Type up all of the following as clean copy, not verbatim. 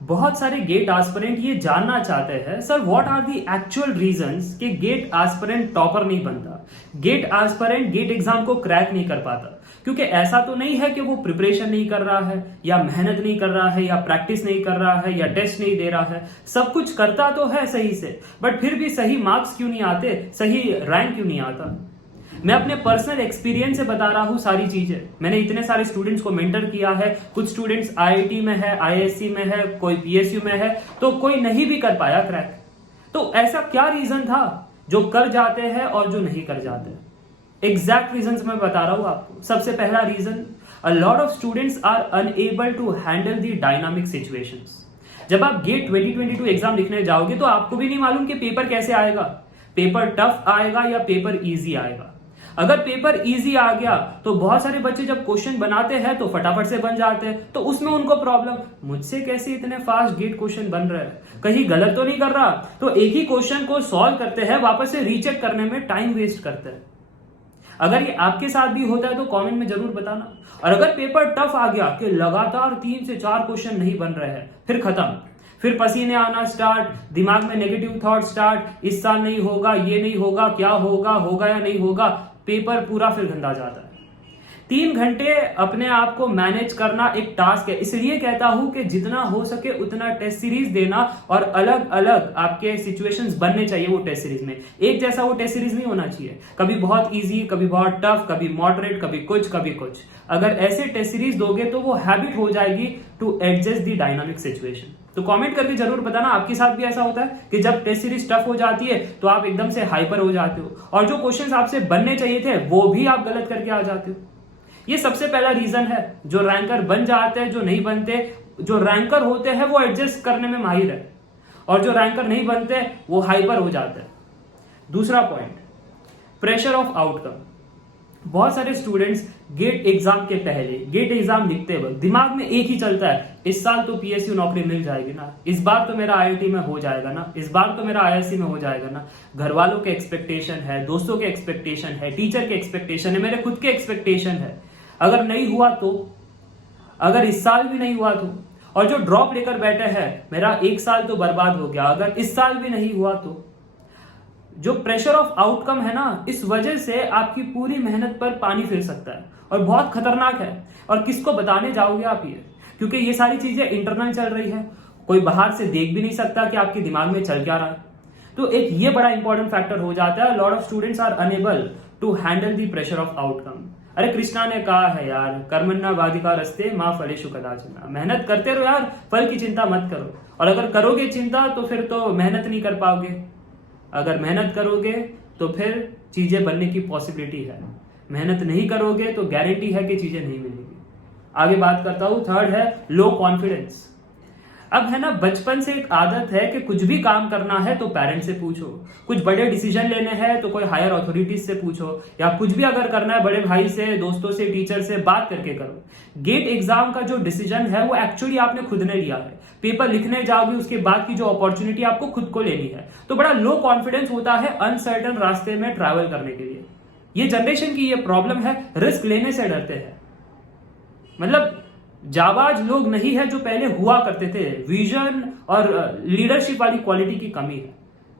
बहुत सारे GATE aspirant ये जानना चाहते हैं sir what are the actual reasons कि गेट एस्पिरेंट टॉपर नहीं बनता, गेट एस्पिरेंट गेट एग्जाम को क्रैक नहीं कर पाता। क्योंकि ऐसा तो नहीं है कि वो प्रिपरेशन नहीं कर रहा है या मेहनत नहीं कर रहा है या प्रैक्टिस नहीं कर रहा है या टेस्ट नहीं दे रहा है, सब कुछ करता तो है सही से, बट फिर भी सही मार्क्स क्यों नहीं आते, सही रैंक क्यों नहीं आता। मैं अपने पर्सनल एक्सपीरियंस से बता रहा हूं सारी चीजें। मैंने इतने सारे स्टूडेंट्स को मेंटर किया है, कुछ स्टूडेंट्स आईआईटी में है, आईएससी में है, कोई पीएसयू में है, तो कोई नहीं भी कर पाया क्रैक। तो ऐसा क्या रीजन था जो कर जाते हैं और जो नहीं कर जाते? एग्जैक्ट रीजन मैं बता रहा हूं आपको। सबसे पहला reason, a lot of students are unable to handle the dynamic situations. जब आप गेट 2022 एग्जाम लिखने जाओगे तो आपको भी नहीं मालूम कि पेपर कैसे आएगा, पेपर टफ आएगा या पेपर इजी आएगा। अगर पेपर इजी आ गया तो बहुत सारे बच्चे जब क्वेश्चन बनाते हैं तो फटाफट से बन जाते हैं, तो उसमें उनको प्रॉब्लम, मुझसे कैसे इतने फास्ट गेट क्वेश्चन बन रहे हैं, कहीं गलत तो नहीं कर रहा। तो एक ही क्वेश्चन को सॉल्व करते हैं, वापस से रीचेक करने में टाइम वेस्ट करते हैं। अगर ये आपके साथ भी होता है तो कमेंट में जरूर बताना। और अगर पेपर टफ आ गया कि लगातार 3 से 4 क्वेश्चन नहीं बन रहे हैं, फिर खत्म, फिर पसीने आना स्टार्ट, दिमाग में नेगेटिव थॉट स्टार्ट, इस साल नहीं होगा, ये नहीं होगा, क्या होगा, होगा या नहीं होगा, पेपर पूरा फिर गंदा जाता है। 3 घंटे अपने आप को मैनेज करना एक टास्क है। इसलिए कहता हूं कि जितना हो सके उतना टेस्ट सीरीज देना और अलग अलग आपके सिचुएशंस बनने चाहिए वो टेस्ट सीरीज में। एक जैसा वो टेस्ट सीरीज नहीं होना चाहिए, कभी बहुत इजी, कभी बहुत टफ, कभी मॉडरेट, कभी कुछ कभी कुछ। अगर ऐसे टेस्ट सीरीज दोगे तो वो हैबिट हो जाएगी to adjust the dynamic situation. तो कमेंट करके जरूर बताना आपके साथ भी ऐसा होता है कि जब टेस्ट सीरीज टफ हो जाती है तो आप एकदम से हाइपर हो जाते हो और जो क्वेश्चंस आपसे बनने चाहिए थे वो भी आप गलत करके आ जाते हो। ये सबसे पहला रीजन है। जो रैंकर बन जाते हैं, जो नहीं बनते, जो रैंकर होते हैं वो एडजस्ट करने में माहिर है और जो रैंकर नहीं बनते वो हाइपर हो जाते हैं। दूसरा पॉइंट, प्रेशर ऑफ आउटकम। बहुत सारे स्टूडेंट्स गेट एग्जाम के पहले, गेट एग्जाम लिखते वक्त दिमाग में एक ही चलता है, इस साल तो पीएसयू नौकरी मिल जाएगी ना, इस बार तो मेरा आईआईटी में हो जाएगा ना, इस बार तो मेरा आईआईएससी में हो जाएगा ना। घर वालों के एक्सपेक्टेशन है, दोस्तों के एक्सपेक्टेशन है, टीचर के एक्सपेक्टेशन है, मेरे खुद के एक्सपेक्टेशन है। अगर नहीं हुआ तो, अगर इस साल भी नहीं हुआ तो, और जो ड्रॉप लेकर बैठे हैं, मेरा 1 साल तो बर्बाद हो गया, अगर इस साल भी नहीं हुआ तो। जो प्रेशर ऑफ आउटकम है ना, इस वजह से आपकी पूरी मेहनत पर पानी फिर सकता है और बहुत खतरनाक है। और किसको बताने जाओगे आप ये, क्योंकि ये सारी चीजें इंटरनल चल रही है, कोई बाहर से देख भी नहीं सकता कि आपके दिमाग में चल क्या रहा है। तो एक ये बड़ा इंपॉर्टेंट फैक्टर हो जाता है। Lot of students are unable to handle the pressure of outcome. अरे कृष्णा ने कहा है यार, कर्मण्या वाधिका रस्ते मां फलेषु कदाचन। मेहनत करते रहो यार, फल की चिंता मत करो। और अगर करोगे चिंता तो फिर तो मेहनत नहीं कर पाओगे, अगर मेहनत करोगे तो फिर चीजें बनने की पॉसिबिलिटी है, मेहनत नहीं करोगे तो गारंटी है कि चीजें नहीं मिलेगी। आगे बात करता हूं, थर्ड है लो कॉन्फिडेंस। अब है ना, बचपन से एक आदत है कि कुछ भी काम करना है तो पेरेंट्स से पूछो, कुछ बड़े डिसीजन लेने हैं तो कोई हायर अथॉरिटीज से पूछो, या कुछ भी अगर करना है बड़े भाई से, दोस्तों से, टीचर से बात करके करो। गेट एग्जाम का जो डिसीजन है वो एक्चुअली आपने खुद ने लिया है। पेपर लिखने जाओगे उसके बाद की जो अपॉर्चुनिटी आपको खुद को लेनी है। तो बड़ा लो कॉन्फिडेंस होता है अनसर्टन रास्ते में ट्रैवल करने के लिए। ये जनरेशन की ये प्रॉब्लम है, रिस्क लेने से डरते हैं। मतलब जाबाज लोग नहीं है जो पहले हुआ करते थे, विजन और लीडरशिप वाली क्वालिटी की कमी है।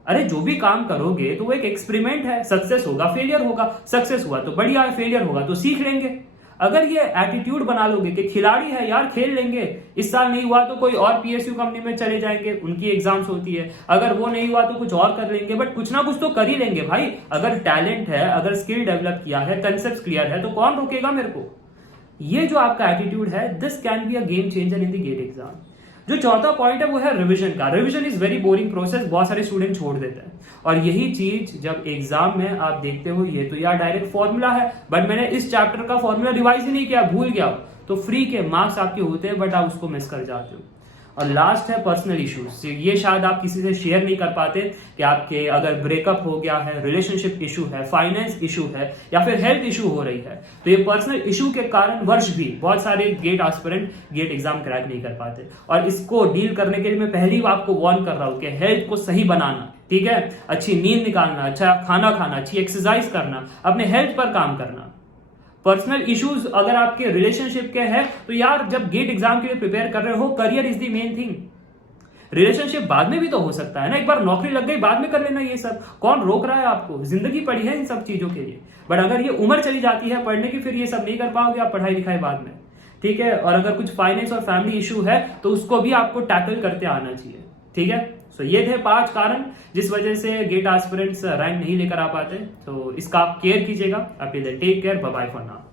अरे जो भी काम करोगे तो वो एक एक्सपेरिमेंट है, सक्सेस होगा, फेलियर होगा, सक्सेस हुआ तो बढ़िया है, फेलियर होगा तो सीख लेंगे। अगर ये एटीट्यूड बना लोगे कि खिलाड़ी है यार, खेल लेंगे, इस साल नहीं हुआ तो कोई और पीएसयू कंपनी में चले जाएंगे, उनकी एग्जाम्स होती है, अगर वो नहीं हुआ तो कुछ और कर लेंगे, बट कुछ ना कुछ तो कर ही लेंगे भाई। अगर टैलेंट है, अगर स्किल डेवलप किया है, कंसेप्ट क्लियर है, तो कौन रोकेगा मेरे को। ये जो आपका एटीट्यूड है, this can be a game changer in the GATE exam. जो चौथा पॉइंट है वो है रिवीजन का। Revision is very boring process, बहुत सारे स्टूडेंट छोड़ देते हैं। और यही चीज जब एग्जाम में आप देखते हो, ये तो यार डायरेक्ट फॉर्मूला है, बट मैंने इस चैप्टर का फॉर्मूला रिवाइज ही नहीं किया, भूल गया, तो फ्री के मार्क्स आपके होते हैं बट आप उसको मिस कर जाते हो। और लास्ट है पर्सनल इश्यूज। ये शायद आप किसी से शेयर नहीं कर पाते कि आपके अगर ब्रेकअप हो गया है, रिलेशनशिप इशू है, फाइनेंस इशू है, या फिर हेल्थ इशू हो रही है, तो ये पर्सनल इशू के कारण वर्ष भी बहुत सारे GATE aspirant GATE exam crack नहीं कर पाते। और इसको डील करने के लिए मैं पहली बार आपको वार्न कर रहा हूं कि हेल्थ को सही बनाना, ठीक है, अच्छी नींद निकालना, अच्छा खाना खाना, अच्छी एक्सरसाइज करना, अपने हेल्थ पर काम करना। पर्सनल इश्यूज अगर आपके रिलेशनशिप के हैं तो यार जब गेट एग्जाम के लिए प्रिपेयर कर रहे हो, career is the main thing. Relationship बाद में भी तो हो सकता है ना, एक बार नौकरी लग गई बाद में कर लेना, ये सब कौन रोक रहा है आपको, जिंदगी पड़ी है इन सब चीजों के लिए। बट अगर ये उम्र चली जाती है पढ़ने की, फिर ये सब नहीं कर पाओगे आप पढ़ाई लिखाई बाद में, ठीक है। और अगर कुछ फाइनेंस और फैमिली इशू है तो उसको भी आपको टैकल करते आना चाहिए, ठीक है। सो ये थे 5 कारण जिस वजह से गेट एस्पिरेंट्स रैंक नहीं लेकर आ पाते। तो इसका आप केयर कीजिएगा। अभी take care, bye bye for now.